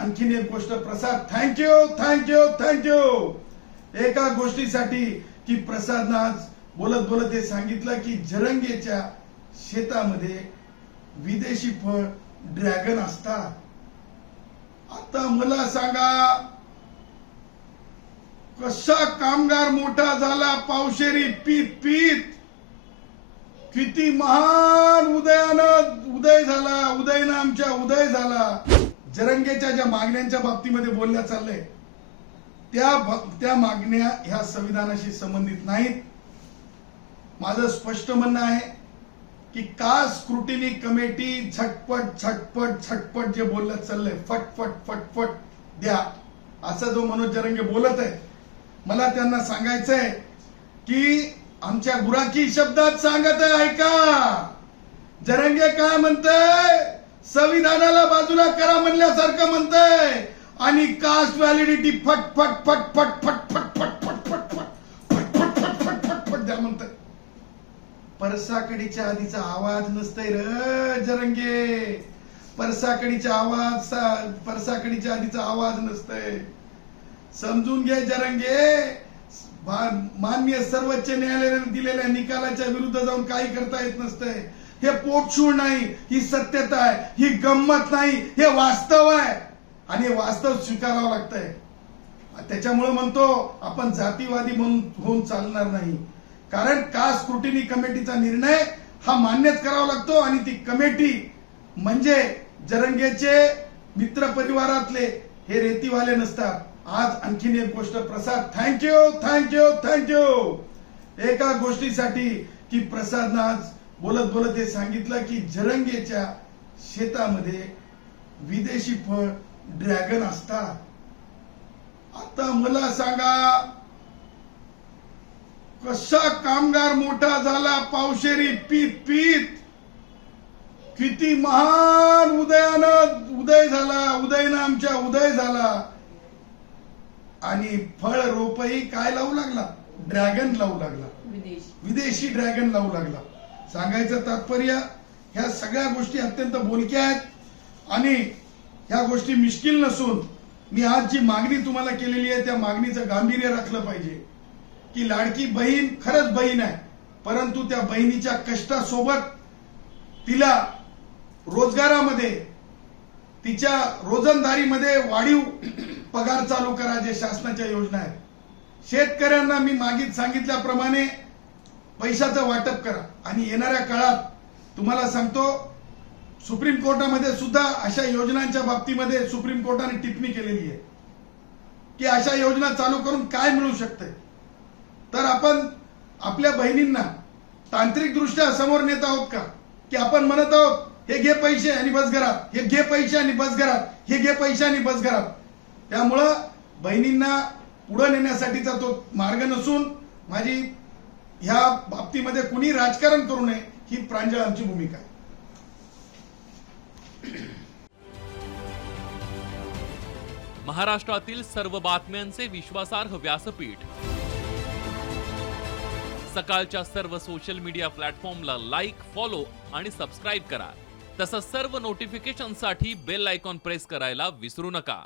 आणखीन एक गोष्ट प्रसाद, थँक्यू थँक्यू थँक्यू एका गोष्टीसाठी की प्रसादनं आज बोलत बोलत हे सांगितलं की जरंगेच्या शेतामध्ये विदेशी फळ ड्रॅगन असतात. आता मला सांगा, कसा कामगार मोठा झाला पावशेरी पीत पीत, किती महान उदय झाला आमच्या उदय झाला. जरंगेच्या ज्या मागण्यांच्या बाबतीमध्ये बोलल्या चाललंय त्या मागण्या ह्या संविधानाशी संबंधित नाहीत. माझं स्पष्ट म्हणणं आहे की कास्ट स्क्रुटिनी कमिटी झटपट झटपट झटपट जे बोलत चाललंय फटफट फटफट द्या, असं जो मनोज जरंगे बोलत आहे, मला त्यांना सांगायचंय की आमच्या गुराखी शब्दात सांगत आहे, ऐका. जरंगे काय म्हणतंय, संविधानाला बाजूला करा म्हणल्यासारखं म्हणतंय आणि कास्ट व्हॅलिडिटी फट फट फट फट फट फट फट फट फट फट फट फट फट फट फट फट द्या म्हणतंय. परसाकडीच्या आधीचा आवाज नसतंय र जरंगे, परसाकडीच्या आधीचा आवाज नसतंय. समजून घे जरंगे, माननीय सर्वोच्च न्यायालयाने दिलेल्या निकालाच्या विरुद्ध जाऊन काही करता येत नसतंय. हे पोटशूळ नाही, ही सत्यता आहे, ही गंमत नाही, हे वास्तव आहे आणि हे वास्तव स्वीकारावं लागतंय. त्याच्यामुळे म्हणतो आपण जातीवादी म्हणून होऊन चालणार नाही, कारण कास्ट स्क्रुटिनी कमिटीचा निर्णय हा मान्यच करावा लागतो आणि ती कमिटी म्हणजे जरंगेचे मित्र परिवारातले हे रेतीवाले नसतात. आज आणखीन एक गोष्ट प्रसाद, थँक्यू थँक्यू थँक्यू एका गोष्टीसाठी की प्रसादनं आज बोलत बोलत हे सांगितलं की जरंगेच्या शेतामध्ये विदेशी फळ ड्रॅगन असतात. आता मला सांगा, कसा कामगार मोठा झाला पावशेरी पीत पीत, किती महान आमच्या उदय झाला आणि फळ रोपही काय लावू लागला, ड्रॅगन लावू लागला, विदेशी ड्रॅगन लावू लागला. सांगायचं तात्पर्य, ह्या सगळ्या गोष्टी अत्यंत बोलक्या आहेत आणि ह्या गोष्टी मिश्किल नसून मी आज जी मागणी तुम्हाला केलेली आहे त्या मागणीचं गांभीर्य राखलं पाहिजे की लाडकी बहीण खरंच बहीण आहे, परंतु त्या बहिणीच्या कष्टासोबत तिला रोजगारामध्ये, तिच्या रोजंदारीमध्ये वाढीव पगार चालू करा, जे शासनाच्या योजना आहेत. शेतकऱ्यांना मी मागीत सांगितल्याप्रमाणे पैशाचं वाटप करा आणि येणाऱ्या काळात तुम्हाला सांगतो, सुप्रीम कोर्टामध्ये सुद्धा अशा योजनांच्या बाबतीमध्ये सुप्रीम कोर्टाने टिप्पणी केलेली आहे की अशा योजना चालू करून काय मिळू शकते. तर आपण आपल्या बहिणींना तांत्रिक दृष्ट्या समोर नेत आहोत का, की आपण म्हणत आहोत हे घे पैसे आणि बस घरात, हे घे पैसे आणि बस घरात, हे घे पैसे आणि बस घरात. त्यामुळं बहिणींना पुढे नेण्यासाठीचा तो मार्ग नसून माझी ह्या बाबतीमध्ये कुणी राजकारण करू नये ही प्रांजळ आमची भूमिका आहे. महाराष्ट्रातील सर्व बातम्यांचे विश्वासार्ह व्यासपीठ, सकाळच्या सर्व सोशल मीडिया प्लॅटफॉर्मला लाईक, फॉलो आणि सबस्क्राईब करा. तसंच सर्व नोटिफिकेशनसाठी बेल आयकॉन प्रेस करायला विसरू नका.